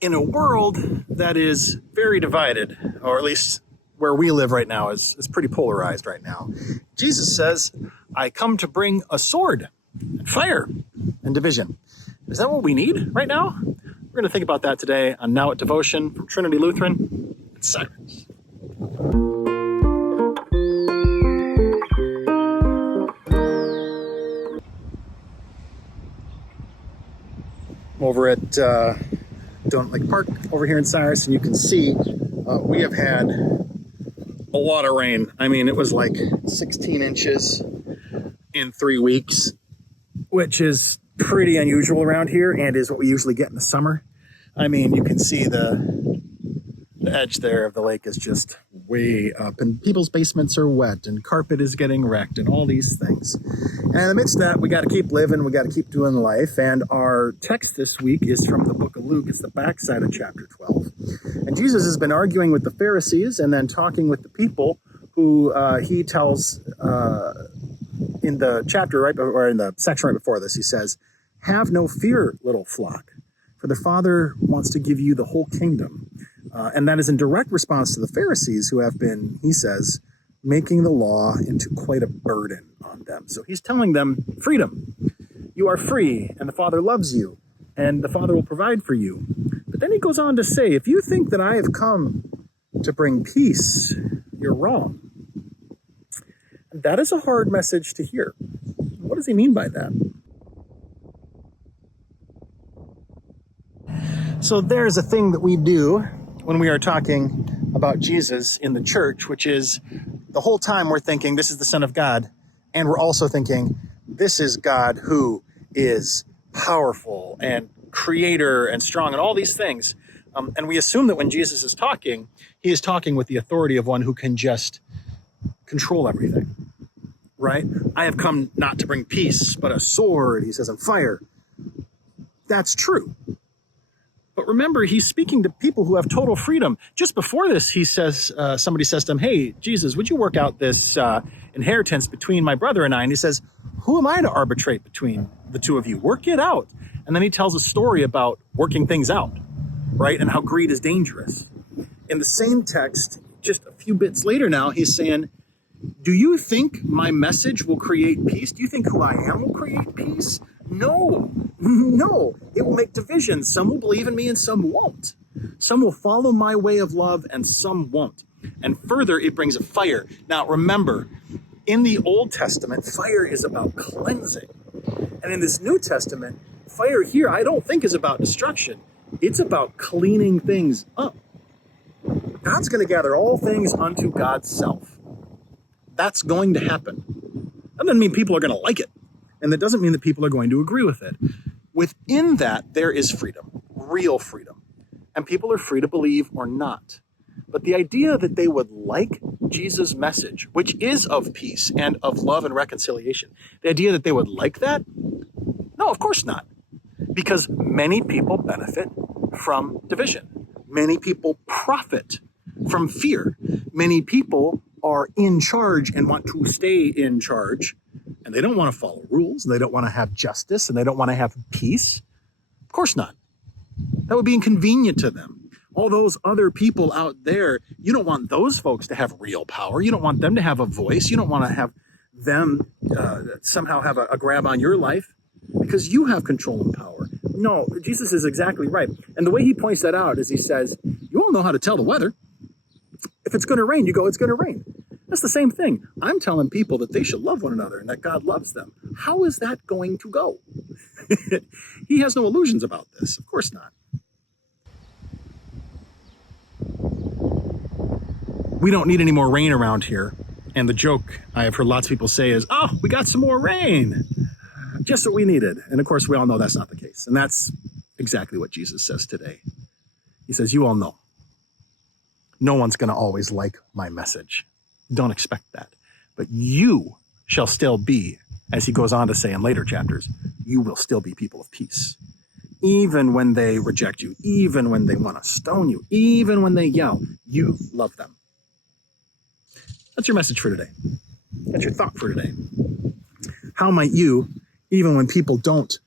in a world that is very divided, or at least where we live right now is pretty polarized right now, Jesus says, I come to bring a sword, and fire, and division. Is that what we need right now? We're going to think about that today on Now at Devotion from Trinity Lutheran and Cyrus. Over at Donut Lake Park over here in Cyrus, and you can see we have had a lot of rain. I mean, it was like 16 inches in 3 weeks, which is pretty unusual around here and is what we usually get in the summer. I mean, you can see the edge there of the lake is just way up, and people's basements are wet, and carpet is getting wrecked, and all these things. And amidst that, we got to keep living, we got to keep doing life. And our text this week is from the book of Luke. It's the backside of chapter 12. And Jesus has been arguing with the Pharisees and then talking with the people who he tells in the chapter right before, or in the section right before this, he says, "Have no fear, little flock, for the Father wants to give you the whole kingdom." And that is in direct response to the Pharisees who have been, he says, making the law into quite a burden on them. So he's telling them, freedom. You are free, and the Father loves you, and the Father will provide for you. But then he goes on to say, if you think that I have come to bring peace, you're wrong. And that is a hard message to hear. What does he mean by that? So there's a thing that we do when we are talking about Jesus in the church, which is the whole time we're thinking this is the Son of God, and we're also thinking this is God who is powerful and creator and strong and all these things. And we assume that when Jesus is talking, he is talking with the authority of one who can just control everything, right? I have come not to bring peace, but a sword, he says, and fire. That's true. But remember, he's speaking to people who have total freedom. Just before this, he says, somebody says to him, hey, Jesus, would you work out this inheritance between my brother and I? And he says, who am I to arbitrate between the two of you? Work it out. And then he tells a story about working things out, right? And how greed is dangerous. In the same text, just a few bits later now, he's saying, do you think my message will create peace? Do you think who I am will create peace? No, it will make division. Some will believe in me and some won't. Some will follow my way of love and some won't. And further, it brings a fire. Now, remember, in the Old Testament, fire is about cleansing. And in this New Testament, fire here, I don't think is about destruction. It's about cleaning things up. God's going to gather all things unto God's self. That's going to happen. That doesn't mean people are going to like it. And that doesn't mean that people are going to agree with it. Within that, there is freedom, real freedom. And people are free to believe or not. But the idea that they would like Jesus' message, which is of peace and of love and reconciliation, the idea that they would like that? No, of course not. Because many people benefit from division. Many people profit from fear. Many people are in charge and want to stay in charge. And they don't want to follow rules, and they don't want to have justice, and they don't want to have peace. Of course not. That would be inconvenient to them. All those other people out there, you don't want those folks to have real power. You don't want them to have a voice. You don't want to have them somehow have a grab on your life because you have control and power. No, Jesus is exactly right. And the way he points that out is he says, you all know how to tell the weather. If it's going to rain, you go, it's going to rain. That's the same thing. I'm telling people that they should love one another and that God loves them. How is that going to go? He has no illusions about this. Of course not. We don't need any more rain around here. And the joke I have heard lots of people say is, oh, we got some more rain. Just what we needed. And of course, we all know that's not the case. And that's exactly what Jesus says today. He says, you all know. No one's going to always like my message. Don't expect that. But you shall still be, as he goes on to say in later chapters, you will still be people of peace. Even when they reject you, even when they want to stone you, even when they yell, you love them. That's your message for today. That's your thought for today. How might you, even when people don't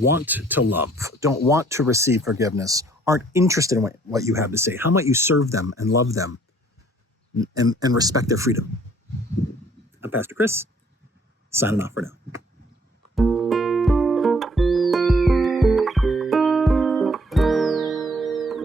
want to love, don't want to receive forgiveness, aren't interested in what you have to say, how might you serve them and love them and respect their freedom? I'm Pastor Chris, signing off for now.